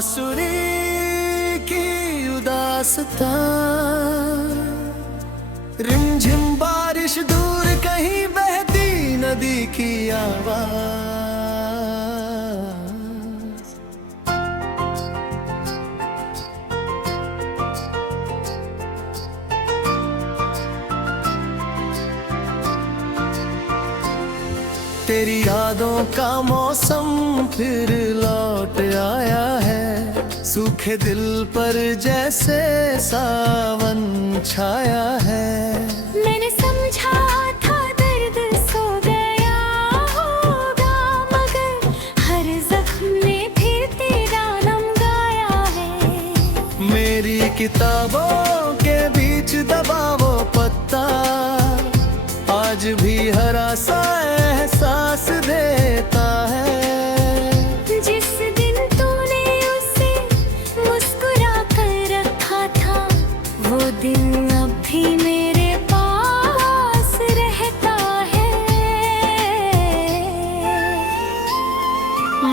बांसुरी की उदासता, रिमझिम बारिश, दूर कहीं बहती नदी की आवाज। तेरी यादों का मौसम फिर लौट आया है, सूखे दिल पर जैसे सावन छाया है। मैंने समझा था दर्द सो गया होगा, मगर हर जख्म ने फिर तेरा नाम गाया है। मेरी किताबों के बीच दबा वो पत्ता, आज भी हरा सा एहसास देता है। जिस दिन तूने उसे मुस्कुरा कर रखा था, वो दिन अब भी मेरे पास रहता है।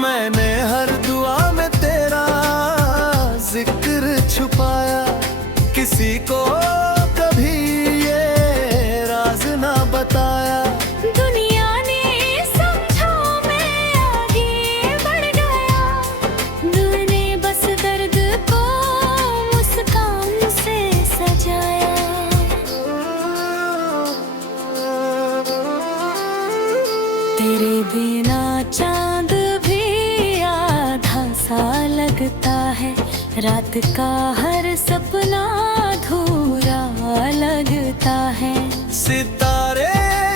मैंने हर दुआ में तेरा जिक्र छुपाया, किसी को कभी ये राज ना बताया। दुनिया ने समझा मैं आगे बढ़ गया, दिल ने बस दर्द को मुस्कान से सजाया। तेरे बिना चांद भी आधा सा लगता है, रात का हर सपना अधूरा लगता है। सितारे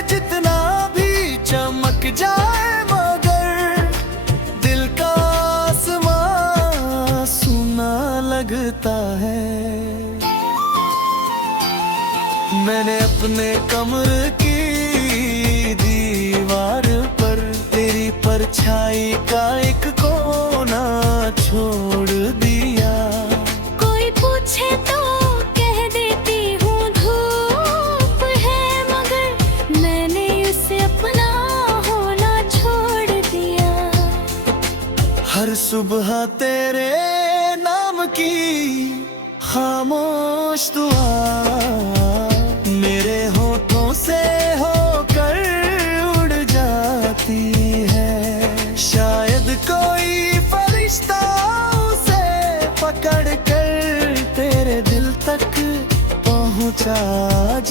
जितना भी चमक जाए, मगर दिल का आसमां सुना लगता है। मैंने अपने कमरे की दीवार पर तेरी परछाई का एक कोना छोड़ दिया। कोई पूछे तो कह देती हूँ धूप है, मगर मैंने उसे अपना होना छोड़ दिया। हर सुबह तेरे नाम की खामोश दुआ मेरे होठों से होकर उड़ जाती है। शायद कोई फरिश्ता उसे पकड़ कर तेरे दिल तक पहुंचा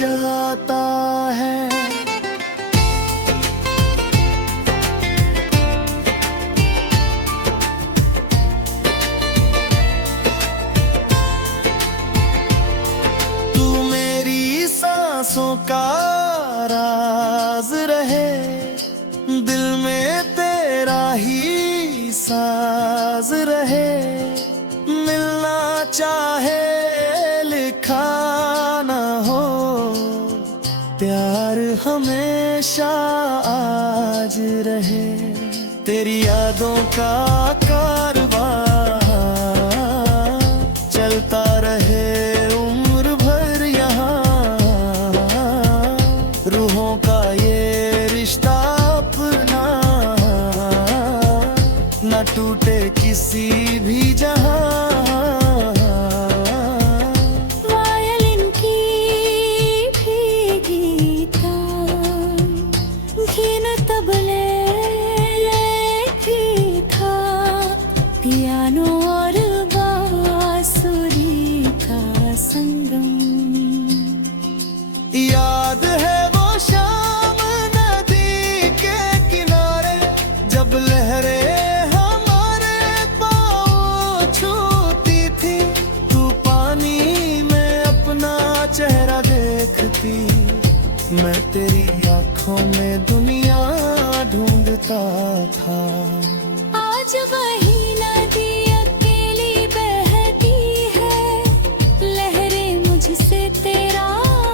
जाता है। सांसों का राज रहे, दिल में तेरा ही साज रहे। मिलना चाहे लिखा ना हो, प्यार हमेशा आज रहे। तेरी यादों का कारवां चलता रहे उम्र भर यहाँ, रूहों का ये रिश्ता अपना न टूटे किसी भी जहां। वायलिन की भीगी तान, घिन तबले की था, पियानो और बांसुरी का संगम। याद है वो शाम नदी के किनारे, जब लहरें हमारे पाँव छूती थी। तू पानी में अपना चेहरा देखती, मैं तेरी आँखों में दुनिया ढूंढता था। आज वही नदी अकेली बहती है, लहरें मुझसे तेरा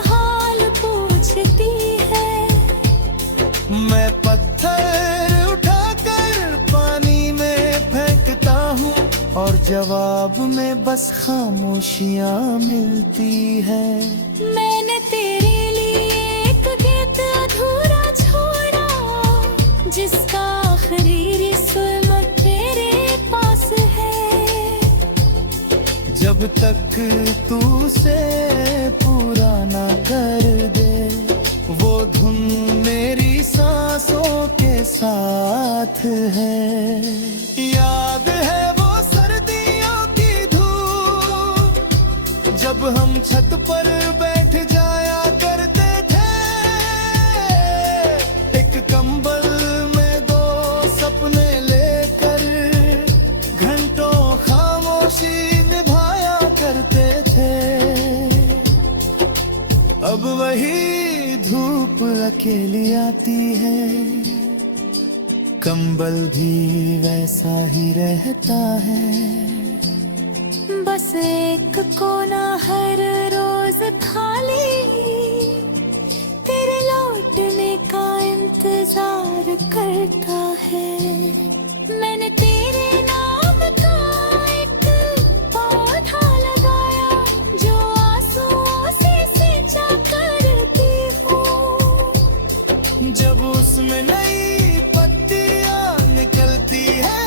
हाल पूछती है। मैं पत्थर उठाकर पानी में फेंकता हूँ, और जवाब में बस खामोशियाँ मिलती है। मैंने तेरे लिए एक गीत अधूरा छोड़ा, जिसका आखिरी रिस्म तेरे पास है। जब तक तू से पूरा ना कर दे वो धुन मेरी सांसों के साथ है। याद है वो सर्दियों की धूप जब हम छत पर बैठ जाया करते थे, एक कंबल में दो सपने लेकर घंटों खामोशी निभाया करते थे। अब वही धूप अकेली आती है, कंबल भी वैसा ही रहता है। बस एक कोना हर रोज खाली तेरे लौटने का इंतजार करता है। मैंने तेरे नाम का एक पौधा लगाया जो आंसुओं से सिंचा करती हूँ। जब उसमें नई पत्तियां निकलती है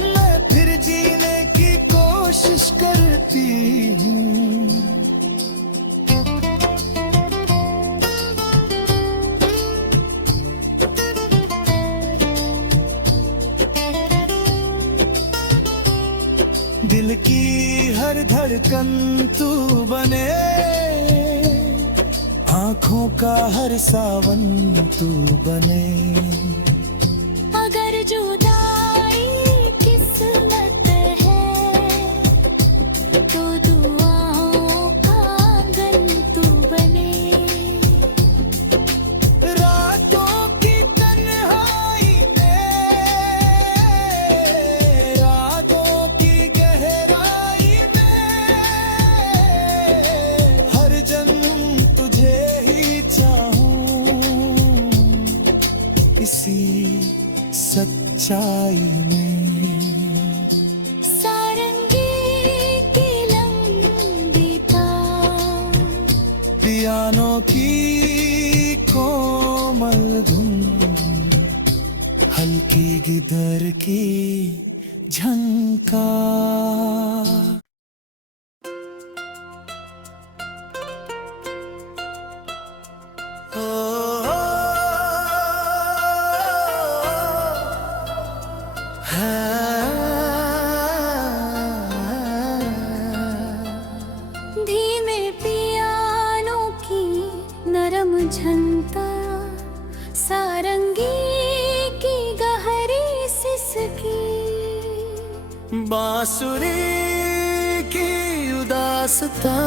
मैं फिर जीने की कोशिश करती हूँ। दिल की हर धड़कन तू बने, आँखों का हर सावन तू बने। अगर जुदाई किस्मत है तो दुआओं का आंगन तू बने। रातों की तन्हाई में, रातों की गहराई में हर जन्म तुझे ही चाहूं, इसी सच्चाई में। सारंगी की लंबी तार, पियानो की कोमल धुन, हल्की गिटार की झनकार। धीमे पियानो की नरम झनता, सारंगी की गहरी सिसकी, बांसुरी की उदासता,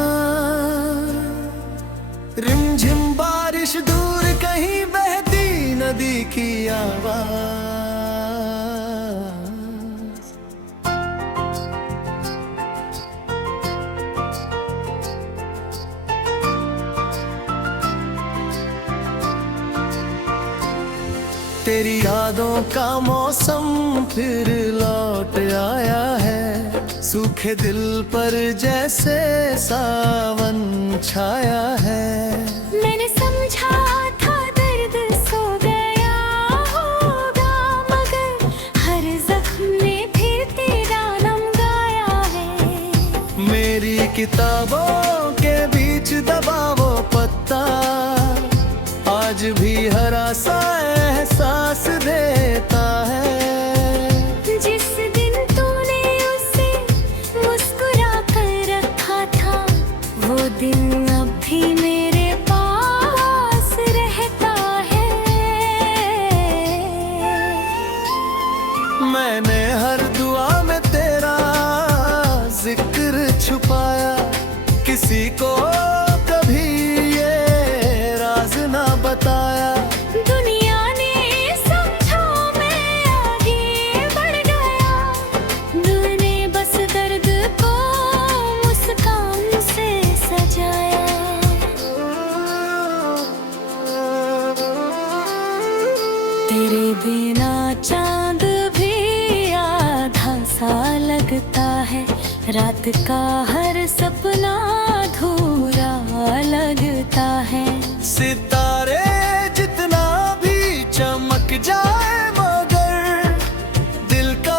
रिमझिम बारिश दूर कहीं बहती नदी की आवाज। तेरी यादों का मौसम फिर लौट आया है, सूखे दिल पर जैसे सावन छाया है। मैंने समझा था दर्द सो गया होगा, मगर हर जख्म ने फिर तेरा नाम गाया है। मेरी किताबों के बीच दबा वो पत्ता आज भी हरा सा एहसास देता है। जिस दिन तूने उसे मुस्कुरा कर रखा था वो दिन अब भी मेरे पास रहता है। मैंने हर दुआ में तेरा जिक्र छुपाया, किसी को कभी ये राज ना बताया। दुनिया ने समझा मैं आगे बढ़ गया, दिल ने बस दर्द को मुस्कान से सजाया। तेरे बिना चांद भी आधा सा लगता है, रात का हर सपना अधूरा लगता है। सितारे जितना भी चमक जाए मगर दिल का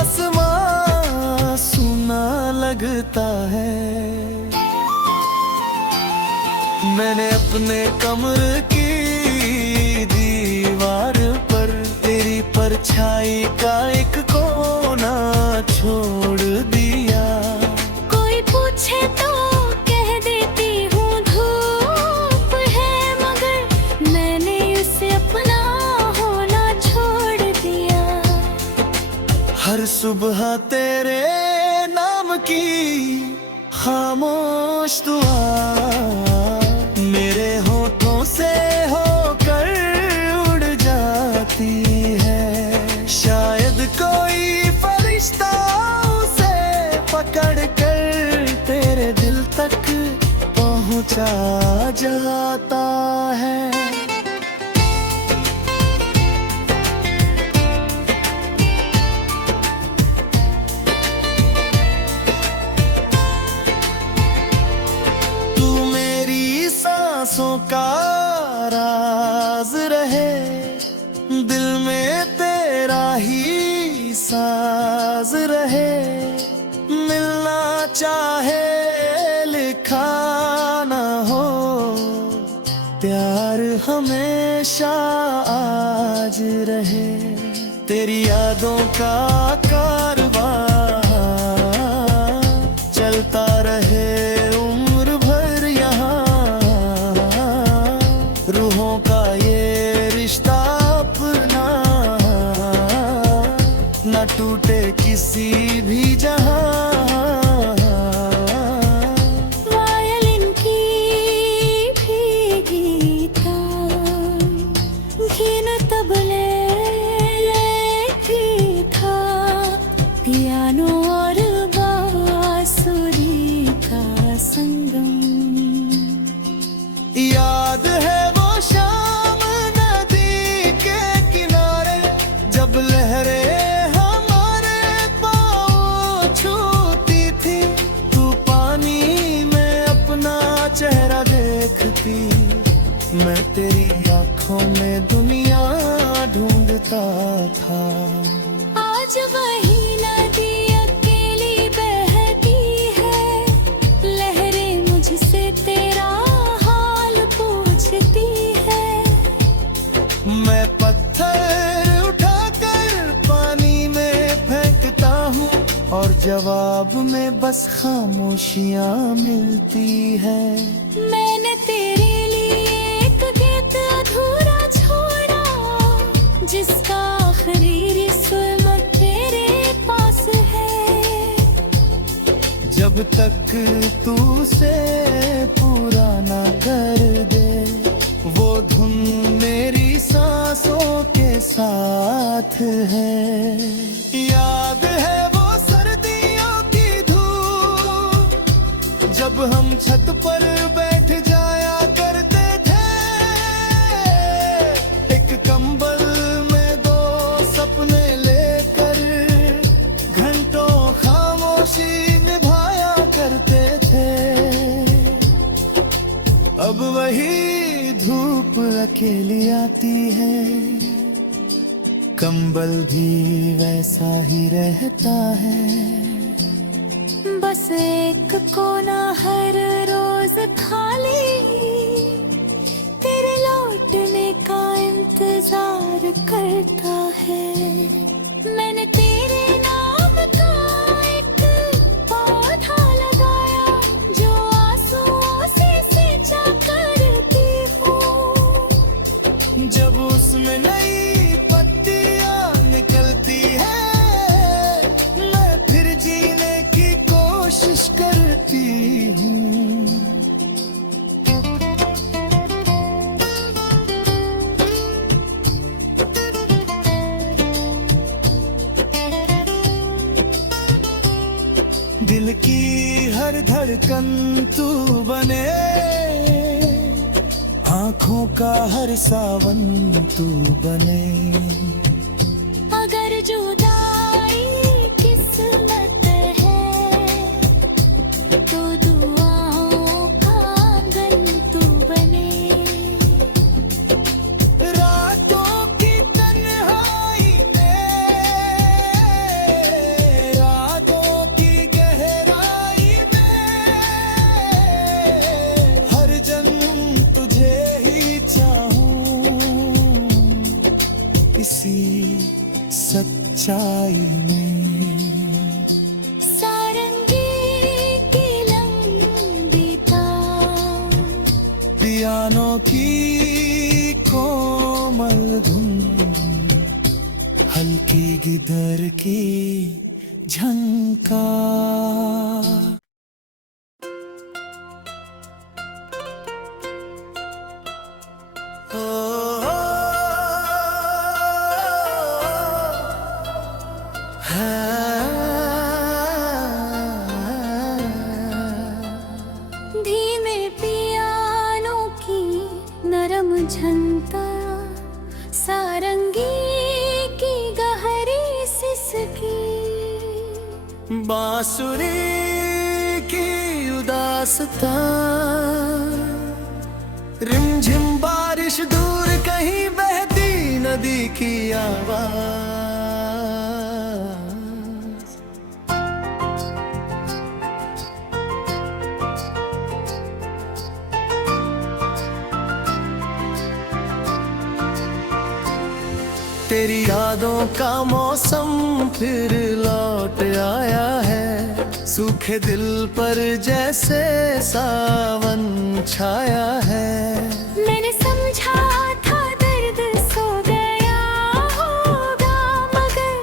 आसमां सुना लगता है। मैंने अपने कमरे की दीवार पर तेरी परछाई का एक कोना छोड़ दिया। कोई पूछे तो कह देती हूँ धूप है, मगर मैंने उसे अपना होना छोड़ दिया। हर सुबह तेरे नाम की खामोश दुआ मेरे होठों से होकर उड़ जाती है। शायद कोई फरिश्ता उसे पकड़ कर तेरे दिल तक पहुंचा जाता है। सांसों का राज रहे, दिल में तेरा ही साज रहे। मिलना चाहे लिखा ना हो, प्यार हमेशा आज रहे। तेरी यादों का कारवां चलता रहे उम्र भर यहाँ। रूहों का ये रिश्ता अपना न टूटे किसी भी जहां। वायलिन की भीगी तान घिन तबले की था, पियानो और बांसुरी का संगम। याद है वो शाम नदी के किनारे, जब लहरें हमारे पाँव छूती थी। तू पानी में अपना चेहरा देखती, मैं तेरी आँखों में दुनिया ढूंढता था। आज वही नदी अकेली बहती है, लहरें मुझसे तेरा मैं पत्थर उठाकर पानी में फेंकता हूँ, और जवाब में बस खामोशियाँ मिलती है। मैंने तेरे लिए एक गीत अधूरा छोड़ा, जिसका आखिरी सुर तेरे पास है। जब तक तू उसे पूरा ना कर दे, वो धुन मेरी सांसों के साथ है। याद है वो सर्दियों की धूप, जब हम छत पर बैठ जाया करते थे। एक कंबल में दो सपने लेकर घंटों खामोशी निभाया करते थे। अब वही धूप अकेली आती है, कंबल भी वैसा ही रहता है। बस एक कोना हर रोज खाली तेरे लौटने का इंतजार करता है। मैंने तेरे नाम का एक पौधा लगाया, जो आंसुओं से सींचा करती हूँ। जब उसमें नई पत्तियां निकलती है, मैं फिर जीने की कोशिश करती हूँ। दिल की हर धड़कन तू बने, आँखों का हर सावन तू बने। अगर जुदाई किस्मत है, तो दुआओं का आंगन तू बने। रातों की तन्हाई में, रातों की गहराई सच्चाई में। सारंगी की लंबी तार, पियानो की कोमल धुन, हल्की गिटार की झंकार। धीमे पियानो की नरम झनता, सारंगी की गहरी सिसकी, बांसुरी की उदासता, रिमझिम बारिश, दूर कहीं बहती नदी की आवाज। तेरी यादों का मौसम फिर लौट आया है, सूखे दिल पर जैसे सावन छाया है। मैंने समझा था दर्द सो गया होगा, मगर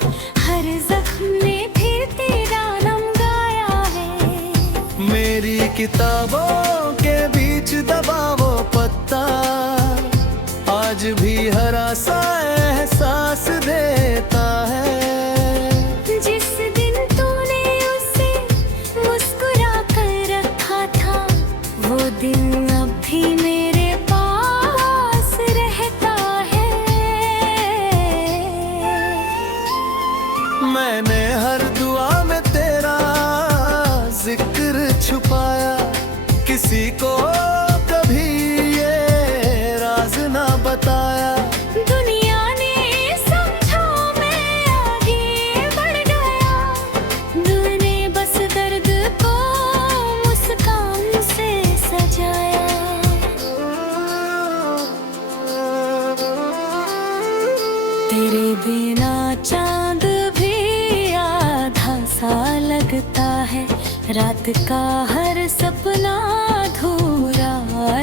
हर जख्म ने फिर तेरा नाम गाया है। मेरी किताबों के बीच दबा वो पत्ता, आज भी हरा सा एहसास देता है। जिस दिन तूने उसे मुस्कुरा कर रखा था, वो दिन अब भी मेरे पास रहता है। मैंने हर दुआ में तेरा जिक्र छुपाया, किसी को कभी ये राज ना बताया। दुनिया ने समझा मैं आगे बढ़ गया, दिल ने बस दर्द को मुस्कान से सजाया। तेरे बिना चांद भी आधा सा लगता है, रात का हर सपना अधूरा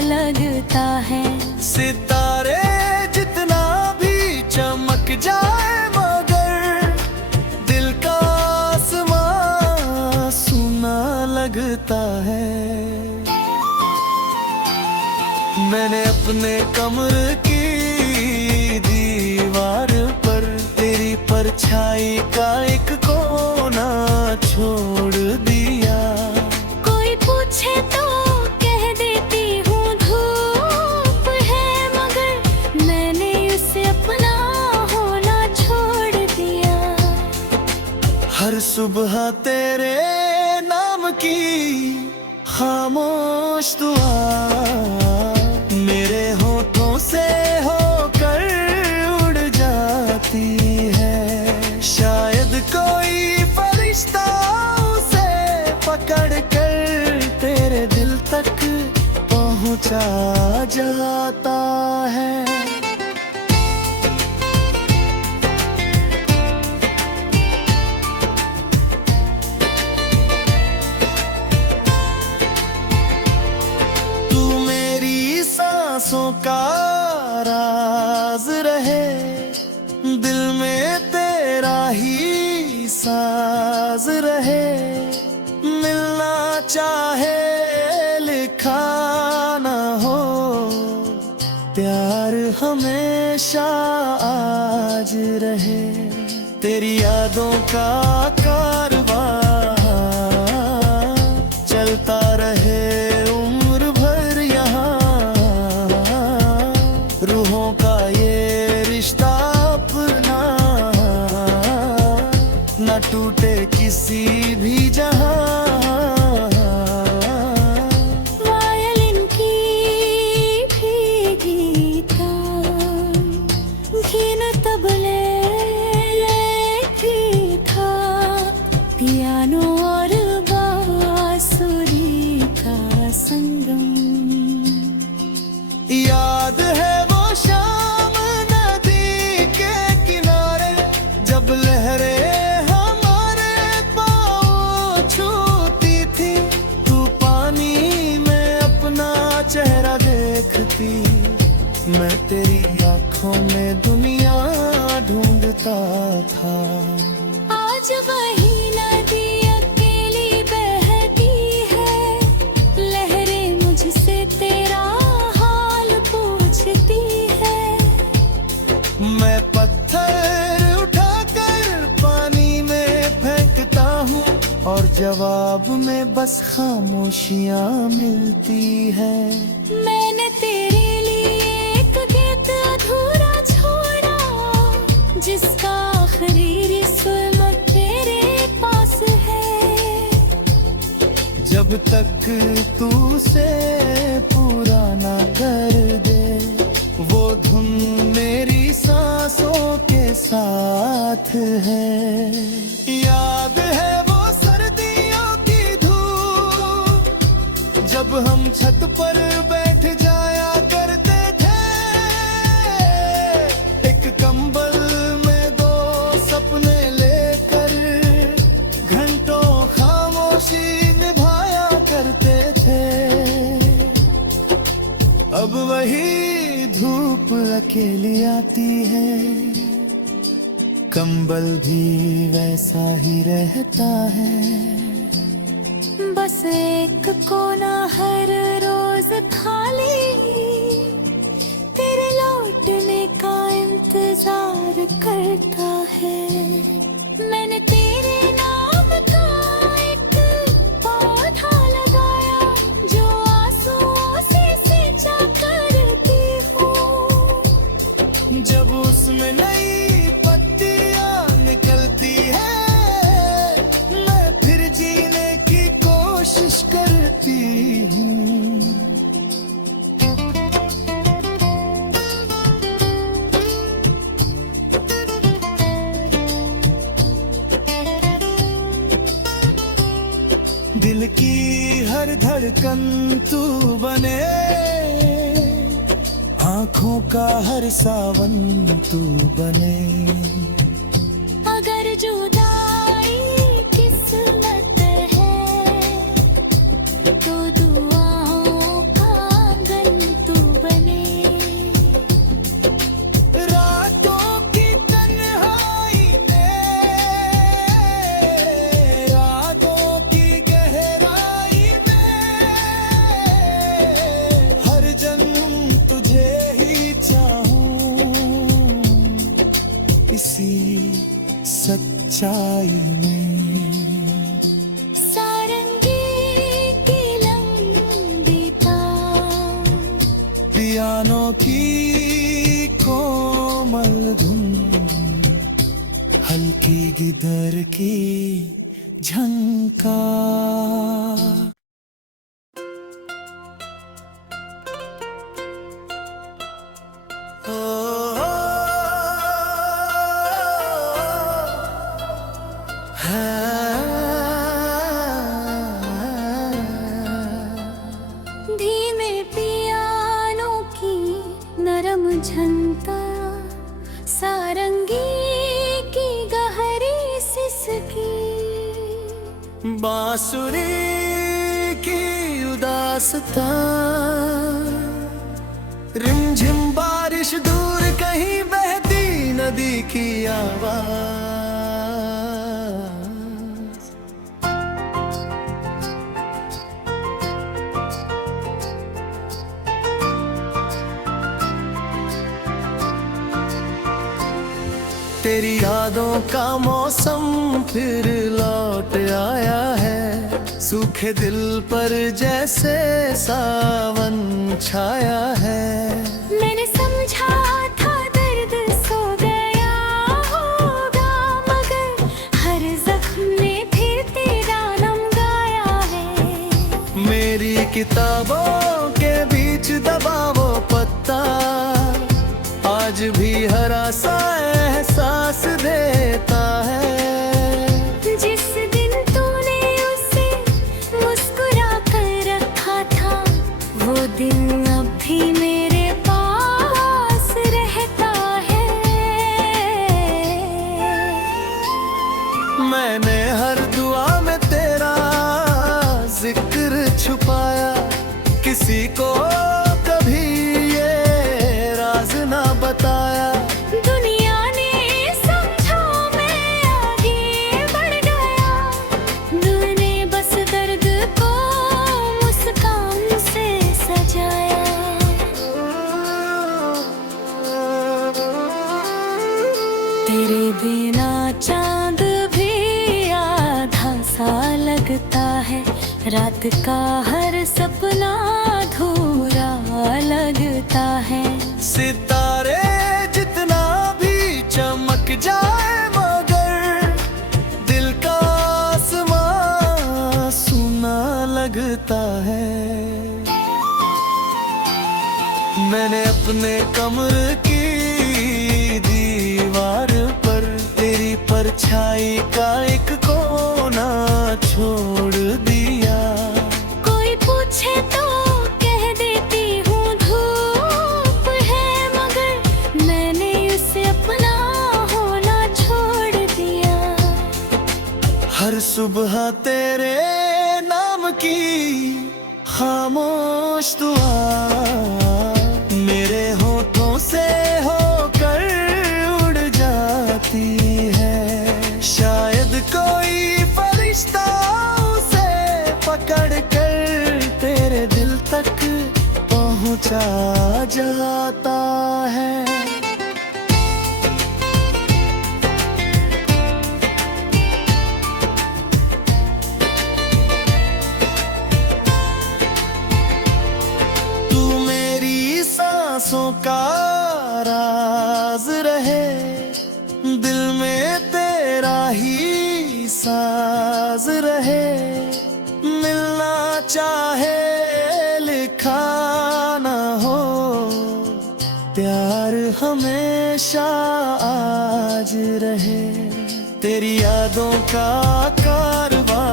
लगता है। सितारे जितना भी चमक जाए, मगर दिल का आसमां सुना लगता है। मैंने अपने कमरे की दीवार पर तेरी परछाई का एक कोना छोड़ दिया। कोई पूछे तो कह देती हूँ धूप है, मगर मैंने उसे अपना होना छोड़ दिया। हर सुबह तेरे नाम की खामोश दुआ मेरे होठों से होकर उड़ जाती है। शायद कोई फरिश्ता उसे पकड़ कर तेरे दिल तक पहुंचा जाता है। सांसों का राज रहे, दिल में तेरा ही साज रहे। मिलना चाहे लिखा ना हो, प्यार हमेशा आज रहे। तेरी यादों का कारवां चलता रहे उम्र भर यहाँ, रूहों का ये रिश्ता अपना न टूटे किसी भी जहां। वायलिन की भीगी तान, घिन तबले की था, जवाब में बस खामोशियां मिलती है। मैंने तेरे लिए एक गीत अधूरा छोड़ा, जिसका आखिरी रिस्म तेरे पास है। जब तक तू उसे पूरा ना कर दे, वो धुन मेरी सांसों के साथ है। याद है वो सर्दियों की धूप, जब हम छत पर बैठ जाया करते थे। एक कंबल में दो सपने लेकर घंटों खामोशी निभाया करते थे। अब वही धूप अकेली आती है, कंबल भी वैसा ही रहता है। बस एक कोना हर रोज खाली तेरे लौटने का इंतजार करता है। मैंने तेरे नाम का एक पौधा लगाया, जो आंसुओं से सींचा करती हूँ। जब उसमें नई पत्तियां निकलती है, मैं फिर जीने की कोशिश करती हूँ। दिल की हर धड़कन तू बने, आँखों का हर सावन तू बने। अगर जुदाई किस्मत है, तो दुआओं का आंगन तू बने। रातों की तन्हाई में, रातों की गहराई में, हर जन्म तुझे ही चाहूं। इसी सच्चाई में सारंगी की लंबी तार, पियानो की कोमल धुन, हल्की गिटार की झनकार। धीमे पियानो की नरम झनता, सारंगी की गहरी सिसकी, बांसुरी की उदासता, रिमझिम बारिश दूर कहीं बहती नदी की आवाज। तेरी यादों का मौसम फिर लौट आया है, सूखे दिल पर जैसे सावन छाया है। मैंने समझा था दर्द सो गया होगा, मगर हर जख्म ने फिर तेरा नाम गाया है। मेरी किताबों के बीच दबा वो पत्ता, आज भी हरा सा एहसास देता है। जिस दिन तूने उसे मुस्कुरा कर रखा था, वो दिन अब भी मेरे पास रहता है। मैंने हर दुआ में तेरा जिक्र छुपाया, किसी को कभी ये राज ना बताया। दुनिया ने समझा मैं आगे बढ़ गया, दिल ने बस दर्द को मुस्कान से सजाया। रात का हर सपना अधूरा लगता है। सितारे जितना भी चमक जाए मगर दिल का आसमां सुना लगता है। मैंने अपने कमरे की दीवार पर तेरी परछाई का एक कोना छोड़ दिया। कोई पूछे तो कह देती हूँ धूप है, मगर मैंने उसे अपना होना छोड़ दिया। हर सुबह तेरे नाम की खामोश दुआ मेरे होठों से होकर उड़ जाती है। शायद कोई फरिश्ता उसे पकड़ कर तेरे दिल तक पहुंचा जाता है। सांसों का राज रहे, दिल में तेरा ही साज रहे। मिलना चाहे लिखा ना हो, प्यार हमेशा आज रहे। तेरी यादों का कारवां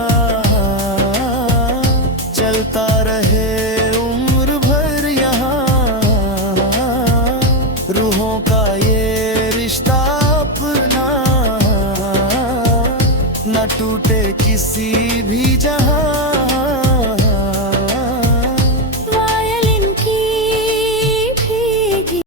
चलता रहे उम्र भर यहाँ। रूहों का ये रिश्ता अपना न टूटे किसी भी जहां।